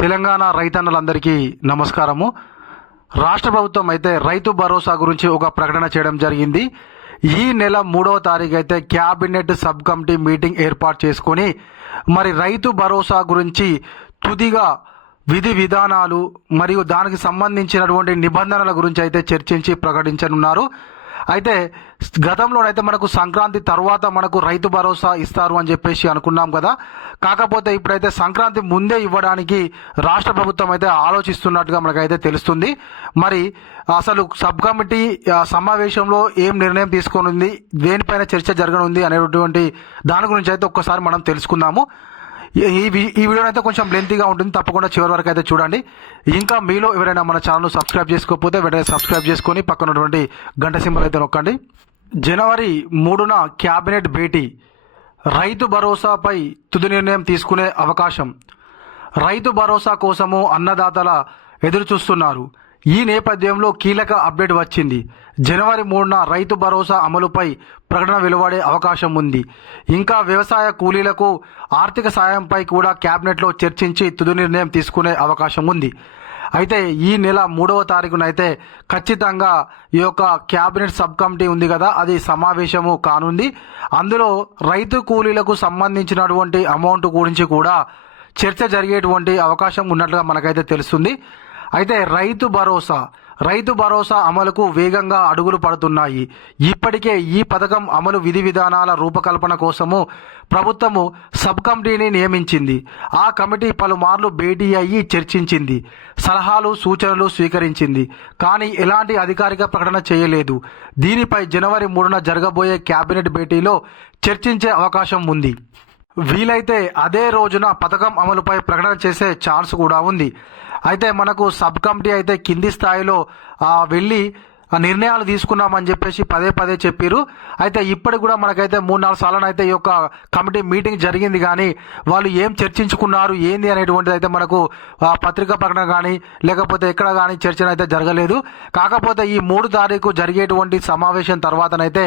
తెలంగాణ రైతన్నలందరికీ నమస్కారము. రాష్ట్ర ప్రభుత్వం అయితే రైతు భరోసా గురించి ఒక ప్రకటన చేయడం జరిగింది. ఈ నెల 3వ తారీఖు అయితే క్యాబినెట్ సబ్ కమిటీ మీటింగ్ ఏర్పాటు చేసుకొని మరి రైతు భరోసా గురించి తుదిగా విధి విధానాలు మరియు దానికి సంబంధించినటువంటి నిబంధనల గురించి అయితే చర్చించి ప్రకటించనున్నారు. అయితే గతంలోనైతే మనకు సంక్రాంతి తర్వాత మనకు రైతు భరోసా ఇస్తారు అని చెప్పేసి అనుకున్నాం కదా. కాకపోతే ఇప్పుడైతే సంక్రాంతి ముందే ఇవ్వడానికి రాష్ట్ర ప్రభుత్వం అయితే ఆలోచిస్తున్నట్టుగా మనకైతే తెలుస్తుంది. మరి అసలు సబ్ కమిటీ సమావేశంలో ఏం నిర్ణయం తీసుకొనుంది, దేనిపైన చర్చ జరగనుంది అనేటువంటి దాని గురించి అయితే ఒక్కసారి మనం తెలుసుకుందాము. ఈ వీడియో అయితే కొంచెం లెంతీగా ఉంటుంది, తప్పకుండా చివరి వరకు అయితే చూడండి. ఇంకా మీలో ఎవరైనా మన ఛానల్ సబ్స్క్రైబ్ చేసుకోకపోతే వెంటనే సబ్స్క్రైబ్ చేసుకొని పక్కన ఉన్నటువంటి గంట సింబల్ అయితే నొక్కండి. జనవరి 3న క్యాబినెట్ భేటీ, రైతు భరోసాపై తుది నిర్ణయం తీసుకునే అవకాశం. రైతు భరోసా కోసము అన్నదాతల ఎదురు చూస్తున్నారు. ఈ నేపథ్యంలో కీలక అప్డేట్ వచ్చింది. జనవరి 3న రైతు భరోసా అమలుపై ప్రకటన వెలువడే అవకాశం ఉంది. ఇంకా వ్యవసాయ కూలీలకు ఆర్థిక సాయంపై కూడా క్యాబినెట్లో చర్చించి తుది నిర్ణయం తీసుకునే అవకాశం ఉంది. అయితే ఈ నెల 3వ తారీఖునైతే ఖచ్చితంగా ఈ యొక్క క్యాబినెట్ సబ్ కమిటీ ఉంది కదా, అది సమావేశము కానుంది. అందులో రైతు కూలీలకు సంబంధించినటువంటి అమౌంట్ గురించి కూడా చర్చ జరిగేటువంటి అవకాశం ఉన్నట్లుగా మనకైతే తెలుస్తుంది. అయితే రైతు భరోసా అమలుకు వేగంగా అడుగులు పడుతున్నాయి. ఇప్పటికే ఈ పథకం అమలు విధి విధానాల రూపకల్పన కోసము ప్రభుత్వము సబ్ కమిటీని నియమించింది. ఆ కమిటీ పలుమార్లు భేటీ అయ్యి చర్చించింది, సలహాలు సూచనలు స్వీకరించింది. కానీ ఎలాంటి అధికారిక ప్రకటన చేయలేదు. దీనిపై జనవరి 3న జరగబోయే క్యాబినెట్ భేటీలో చర్చించే అవకాశం ఉంది. వీలైతే అదే రోజున పథకం అమలుపై ప్రకటన చేసే ఛాన్స్ కూడా ఉంది. అయితే మనకు సబ్ కమిటీ అయితే కింది స్థాయిలో వెళ్ళి నిర్ణయాలు తీసుకున్నామని చెప్పేసి పదే పదే చెప్పారు. అయితే ఇప్పటికి కూడా మనకైతే 3-4 సార్లు అయితే ఈ యొక్క కమిటీ మీటింగ్ జరిగింది, కానీ వాళ్ళు ఏం చర్చించుకున్నారు ఏంది అనేటువంటిది అయితే మనకు పత్రికా ప్రకటన కానీ లేకపోతే ఎక్కడ కానీ చర్చ అయితే జరగలేదు. కాకపోతే ఈ 3 తారీఖు జరిగేటువంటి సమావేశం తర్వాతనైతే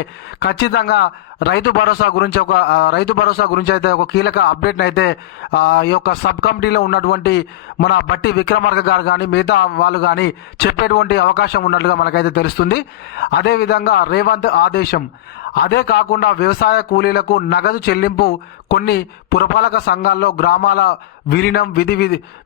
ఖచ్చితంగా రైతు భరోసా గురించి అయితే ఒక కీలక అప్డేట్ అయితే ఈ యొక్క సబ్ కమిటీలో ఉన్నటువంటి మన బట్టి విక్రమార్క గారు కానీ మిగతా వాళ్ళు కానీ చెప్పేటువంటి అవకాశం ఉన్నట్లుగా మనకైతే తెలుస్తుంది. అదేవిధంగా రేవంత్ ఆదేశం. అదే కాకుండా వ్యవసాయ కూలీలకు నగదు చెల్లింపు, కొన్ని పురపాలక సంఘాల్లో గ్రామాల విలీనం,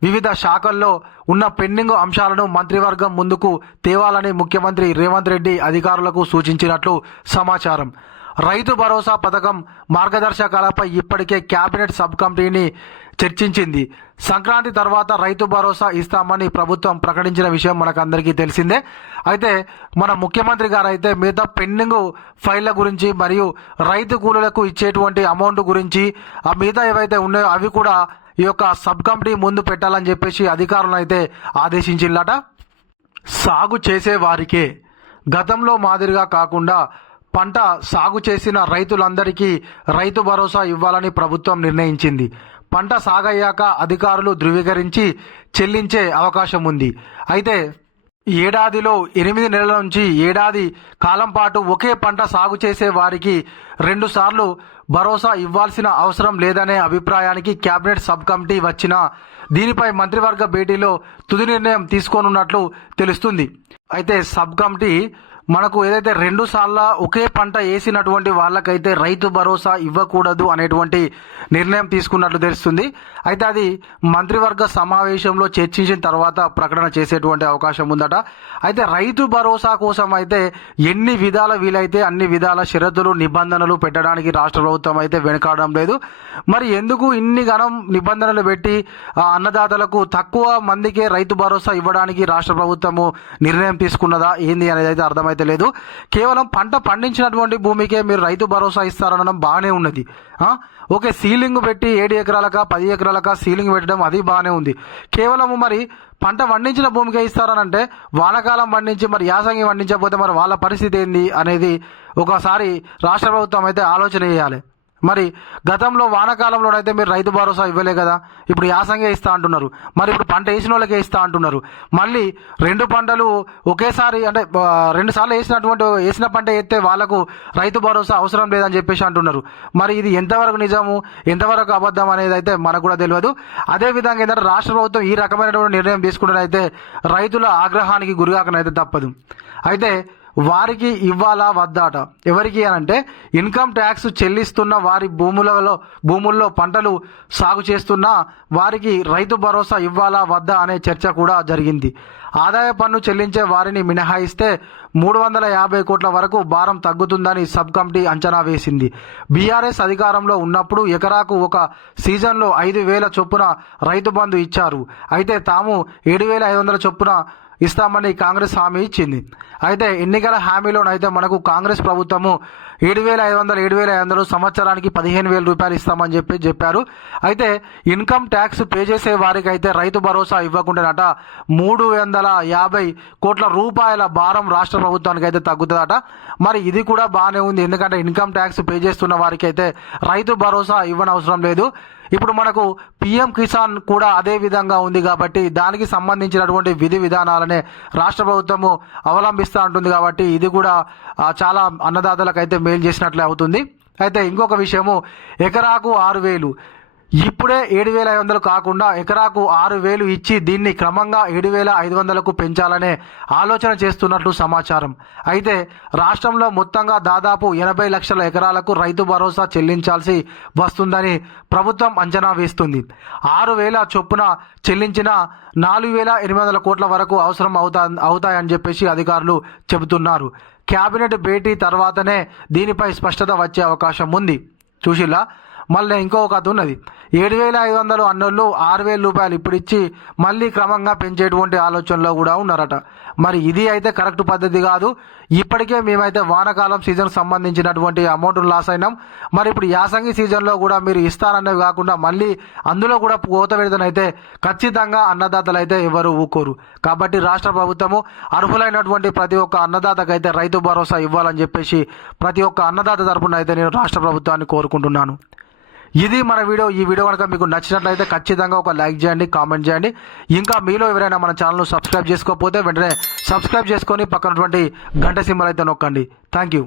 వివిధ శాఖల్లో ఉన్న పెండింగ్ అంశాలను మంత్రివర్గం ముందుకు తేవాలని ముఖ్యమంత్రి రేవంత్ రెడ్డి అధికారులకు సూచించినట్లు సమాచారం. రైతు భరోసా పథకం మార్గదర్శకాలపై ఇప్పటికే క్యాబినెట్ సబ్ కమిటీని చర్చించింది. సంక్రాంతి తర్వాత రైతు భరోసా ఇస్తామని ప్రభుత్వం ప్రకటించిన విషయం మనకందరికీ తెలిసిందే. అయితే మన ముఖ్యమంత్రి గారు అయితే మిగతా పెండింగ్ ఫైళ్ల గురించి మరియు రైతు కూలీలకు ఇచ్చేటువంటి అమౌంట్ గురించి ఆ మిగతా ఏవైతే ఉన్నాయో అవి కూడా ఈ యొక్క సబ్ కమిటీ ముందు పెట్టాలని చెప్పేసి అధికారులను అయితే ఆదేశించిందట. సాగు చేసే వారికే గతంలో మాదిరిగా కాకుండా పంట సాగు చేసిన రైతులందరికీ రైతు భరోసా ఇవ్వాలని ప్రభుత్వం నిర్ణయించింది. పంట సాగయ్యాక అధికారులు ధృవీకరించి చెల్లించే అవకాశం ఉంది. అయితే ఏడాదిలో 8 నెలల నుంచి ఏడాది కాలం పాటు ఒకే పంట సాగు చేసే వారికి 2 సార్లు భరోసా ఇవ్వాల్సిన అవసరం లేదనే అభిప్రాయానికి క్యాబినెట్ సబ్ కమిటీ వచ్చిన దీనిపై మంత్రివర్గ భేటీలో తుది నిర్ణయం తీసుకోనున్నట్లు తెలుస్తుంది. అయితే సబ్ కమిటీ మనకు ఏదైతే 2 సార్లు ఒకే పంట వేసినటువంటి వాళ్ళకైతే రైతు భరోసా ఇవ్వకూడదు అనేటువంటి నిర్ణయం తీసుకున్నట్లు తెలుస్తుంది. అయితే అది మంత్రివర్గ సమావేశంలో చర్చించిన తర్వాత ప్రకటన చేసేటువంటి అవకాశం ఉందట. అయితే రైతు భరోసా కోసం అయితే ఎన్ని విధాల వీలైతే అన్ని విధాల షరతులు నిబంధనలు పెట్టడానికి రాష్ట్ర ప్రభుత్వం అయితే వెనకాడడం లేదు. మరి ఎందుకు ఇన్ని గణం నిబంధనలు పెట్టి అన్నదాతలకు తక్కువ మందికే రైతు భరోసా ఇవ్వడానికి రాష్ట్ర ప్రభుత్వము నిర్ణయం తీసుకున్నదా ఏంది అనేది అయితే అర్థమైతే లేదు. కేవలం పంట పండించినటువంటి భూమికే మీరు రైతు భరోసా ఇస్తారనడం బాగానే ఉన్నది. ఓకే, సీలింగ్ పెట్టి 7 ఎకరాలక 10 ఎకరాలక సీలింగ్ పెట్టడం అది బాగానే ఉంది. కేవలము మరి పంట పండించిన భూమికే ఇస్తారనంటే వానాకాలం పండించి మరి యాసంగి పండించకపోతే మరి వాళ్ళ పరిస్థితి ఏంది అనేది ఒకసారి రాష్ట్ర ప్రభుత్వం అయితే ఆలోచన చేయాలి. మరి గతంలో వానాకాలంలోనైతే మీరు రైతు భరోసా ఇవ్వలే కదా, ఇప్పుడు యాసంగే ఇస్తా అంటున్నారు. మరి ఇప్పుడు పంట వేసిన వాళ్ళకే ఇస్తా అంటున్నారు. మళ్ళీ 2 పంటలు ఒకేసారి అంటే 2 సార్లు వేసిన పంట వేస్తే వాళ్ళకు రైతు భరోసా అవసరం లేదని చెప్పేసి అంటున్నారు. మరి ఇది ఎంతవరకు నిజము, ఎంతవరకు అబద్ధం అనేది అయితే మనకు కూడా తెలియదు. అదేవిధంగా ఏంటంటే రాష్ట్ర ప్రభుత్వం ఈ రకమైనటువంటి నిర్ణయం తీసుకుంటే రైతుల ఆగ్రహానికి గురికాకనైతే తప్పదు. అయితే వారికి ఇవ్వాలా వద్దాట, ఎవరికి అనంటే ఇన్కమ్ ట్యాక్స్ చెల్లిస్తున్న వారి భూముల్లో పంటలు సాగు చేస్తున్న వారికి రైతు భరోసా ఇవ్వాలా వద్దా అనే చర్చ కూడా జరిగింది. ఆదాయ పన్ను చెల్లించే వారిని మినహాయిస్తే 350 కోట్ల వరకు భారం తగ్గుతుందని సబ్ కమిటీ అంచనా వేసింది. బీఆర్ఎస్ అధికారంలో ఉన్నప్పుడు ఎకరాకు ఒక సీజన్లో 5,000 చొప్పున రైతు బంధు ఇచ్చారు. అయితే తాము 7,500 చొప్పున ఇస్తామని కాంగ్రెస్ హామీ ఇచ్చింది. అయితే ఎన్నికల హామీలోనైతే మనకు కాంగ్రెస్ ప్రభుత్వము 7,500 సంవత్సరానికి 15,000 రూపాయలు ఇస్తామని చెప్పారు. అయితే ఇన్కమ్ ట్యాక్స్ పే చేసే వారికి అయితే రైతు భరోసా ఇవ్వకుండానట 350 కోట్ల రూపాయల భారం రాష్ట్ర ప్రభుత్వానికి అయితే తగ్గుతుందట. మరి ఇది కూడా బాగానే ఉంది, ఎందుకంటే ఇన్కమ్ ట్యాక్స్ పే చేస్తున్న వారికి అయితే రైతు భరోసా ఇవ్వనవసరం లేదు. ఇప్పుడు మనకు పిఎం కిసాన్ కూడా అదే విధంగా ఉంది కాబట్టి దానికి సంబంధించినటువంటి విధి విధానాలనే రాష్ట్ర ప్రభుత్వము అవలంబిస్తూ ఉంటుంది. కాబట్టి ఇది కూడా చాలా అన్నదాతలకు అయితే మేలు చేసినట్లే అవుతుంది. అయితే ఇంకొక విషయము, ఎకరాకు 6,000 ఇప్పుడే 7,500 కాకుండా ఎకరాకు 6,000 ఇచ్చి దీన్ని క్రమంగా 7,500కు పెంచాలనే ఆలోచన చేస్తున్నట్లు సమాచారం. అయితే రాష్ట్రంలో మొత్తంగా దాదాపు 80 లక్షల ఎకరాలకు రైతు భరోసా చెల్లించాల్సి వస్తుందని ప్రభుత్వం అంచనా వేస్తుంది. 6,000 చొప్పున చెల్లించిన 4,800 కోట్ల వరకు అవసరం అవుతాయని చెప్పేసి అధికారులు చెబుతున్నారు. కేబినెట్ భేటీ తర్వాతనే దీనిపై స్పష్టత వచ్చే అవకాశం ఉంది. చూసిలా, మళ్ళీ ఇంకొక కథ ఉన్నది. 7,500 అన్నోళ్ళు 6,000 రూపాయలు ఇప్పుడు ఇచ్చి మళ్ళీ క్రమంగా పెంచేటువంటి ఆలోచనలో కూడా ఉన్నారట. మరి ఇది అయితే కరెక్ట్ పద్ధతి కాదు. ఇప్పటికే మేమైతే వానాకాలం సీజన్ సంబంధించినటువంటి అమౌంట్ లాస్ అయినాం. మరి ఇప్పుడు యాసంగి సీజన్లో కూడా మీరు ఇస్తారనేవి కాకుండా మళ్ళీ అందులో కూడా కోత పెడతనైతే ఖచ్చితంగా అన్నదాతలు అయితే ఎవరు ఊకోరు. కాబట్టి రాష్ట్ర ప్రభుత్వము అర్హులైనటువంటి ప్రతి ఒక్క అన్నదాతకైతే రైతు భరోసా ఇవ్వాలని చెప్పేసి ప్రతి ఒక్క అన్నదాత తరపున అయితే నేను రాష్ట్ర ప్రభుత్వాన్ని కోరుకుంటున్నాను. ఇది మన వీడియో. ఈ వీడియో కనుక మీకు నచ్చినట్లయితే ఖచ్చితంగా ఒక లైక్ చేయండి, కామెంట్ చేయండి. ఇంకా మీలో ఎవరైనా మన ఛానల్ను సబ్స్క్రైబ్ చేసుకోకపోతే వెంటనే సబ్స్క్రైబ్ చేసుకొని పక్కనటువంటి గంట సింబల్ అయితే నొక్కండి. Thank you.